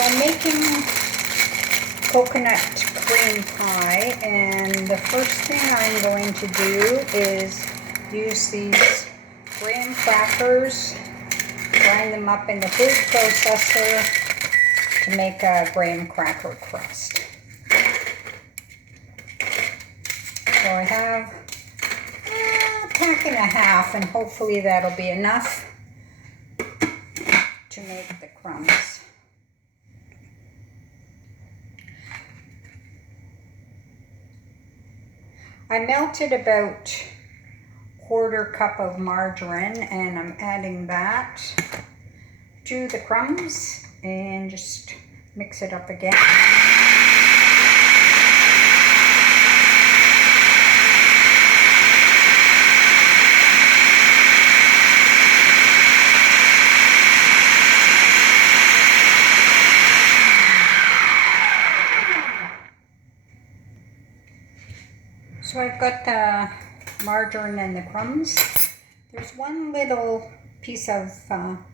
I'm making coconut cream pie, and the first thing I'm going to do is use these graham crackers, grind them up in the food processor to make a graham cracker crust. So I have a pack and a half, and hopefully that'll be enough to make the crumbs. I melted about quarter cup of margarine, and I'm adding that to the crumbs and just mix it up again. So I've got the margarine and the crumbs. There's one little piece of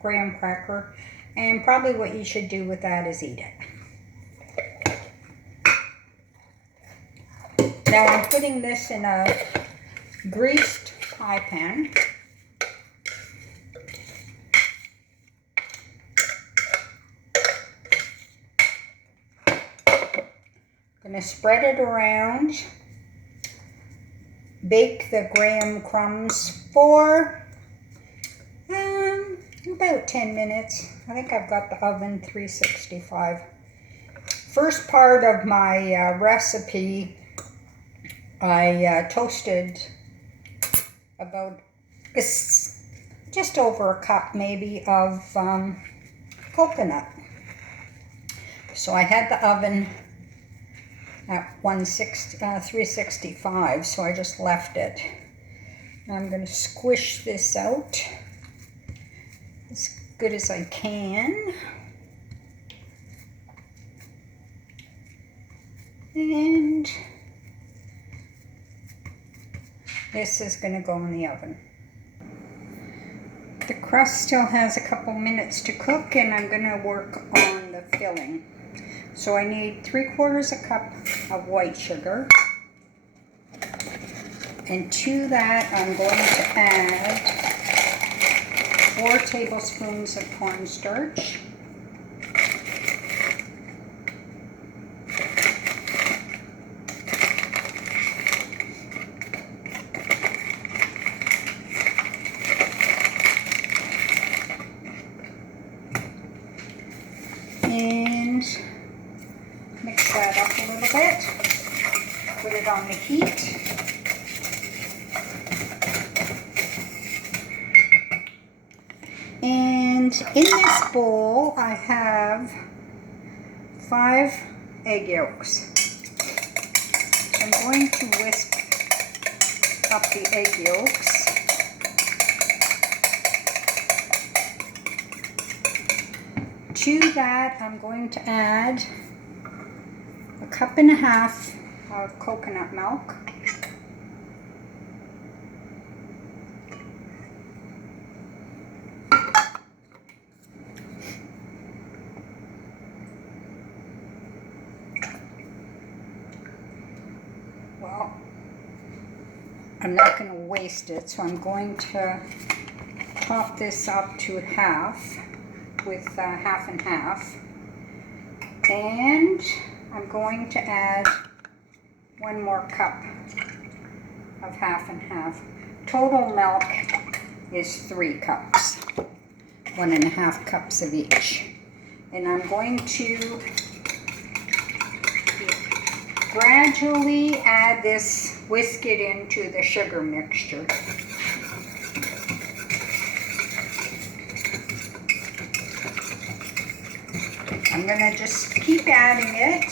graham cracker, and probably what you should do with that is eat it. Now I'm putting this in a greased pie pan. I'm going to spread it around. Bake the graham crumbs for about 10 minutes. I think I've got the oven 365. First part of my recipe, I toasted about just over a cup maybe of coconut. So I had the oven at 365, so I just left it. Now I'm going to squish this out as good as I can. And this is going to go in the oven. The crust still has a couple minutes to cook, and I'm going to work on the filling. So I need 3/4 a cup of white sugar, and to that I'm going to add 4 tablespoons of cornstarch, and mix that up a little bit, put it on the heat. And in this bowl I have 5 egg yolks. So I'm going to whisk up the egg yolks. To that I'm going to add a cup and a half of coconut milk. Well, I'm not going to waste it, so I'm going to top this up to half with half and half. And I'm going to add 1 more cup of half and half. Total milk is 3 cups, 1.5 cups of each. And I'm going to gradually add this, whisk it into the sugar mixture. I'm going to just keep adding it,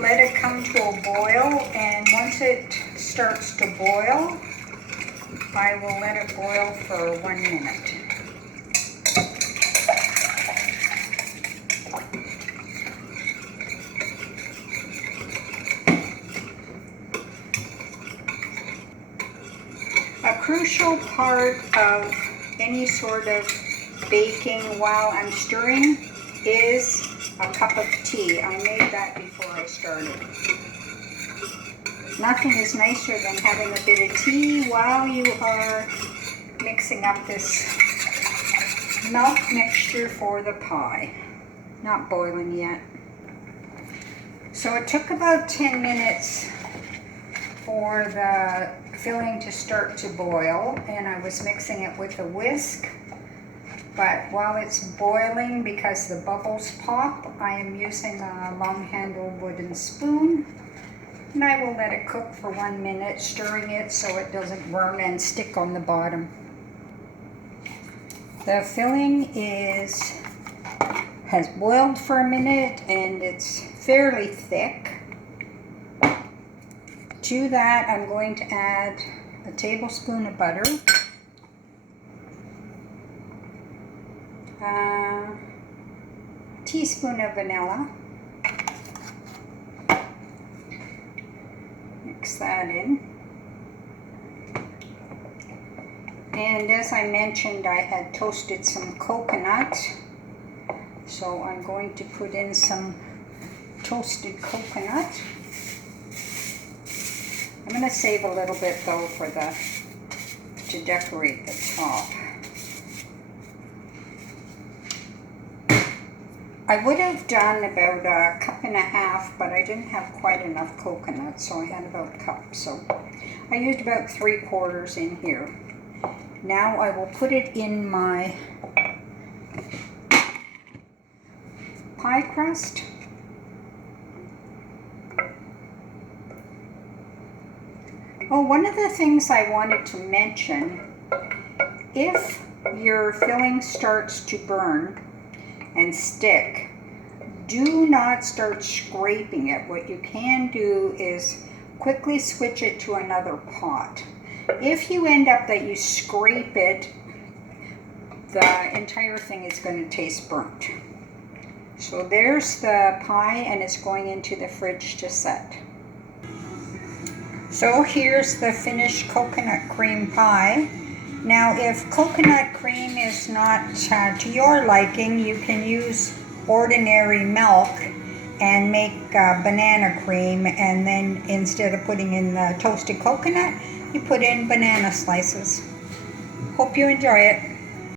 let it come to a boil, and once it starts to boil, I will let it boil for 1 minute. A crucial part of any sort of baking while I'm stirring is a cup of tea. I made that before I started. Nothing is nicer than having a bit of tea while you are mixing up this milk mixture for the pie. Not boiling yet. So it took about 10 minutes for the filling to start to boil, and I was mixing it with a whisk. But while it's boiling, because the bubbles pop, I am using a long-handled wooden spoon. And I will let it cook for 1 minute, stirring it so it doesn't burn and stick on the bottom. The filling has boiled for a minute and it's fairly thick. To that, I'm going to add a tablespoon of butter, a teaspoon of vanilla. Mix that in. And as I mentioned, I had toasted some coconut, so I'm going to put in some toasted coconut. I'm going to save a little bit though to decorate the top. I would have done about a cup and a half, but I didn't have quite enough coconut, so I had about a cup. So I used about 3/4 in here. Now I will put it in my pie crust. Oh, one of the things I wanted to mention, if your filling starts to burn and stick, do not start scraping it. What you can do is quickly switch it to another pot. If you end up that you scrape it, the entire thing is going to taste burnt. So there's the pie, and it's going into the fridge to set. So here's the finished coconut cream pie. Now, if coconut cream is not to your liking, you can use ordinary milk and make banana cream, and then instead of putting in the toasted coconut, you put in banana slices. Hope you enjoy it.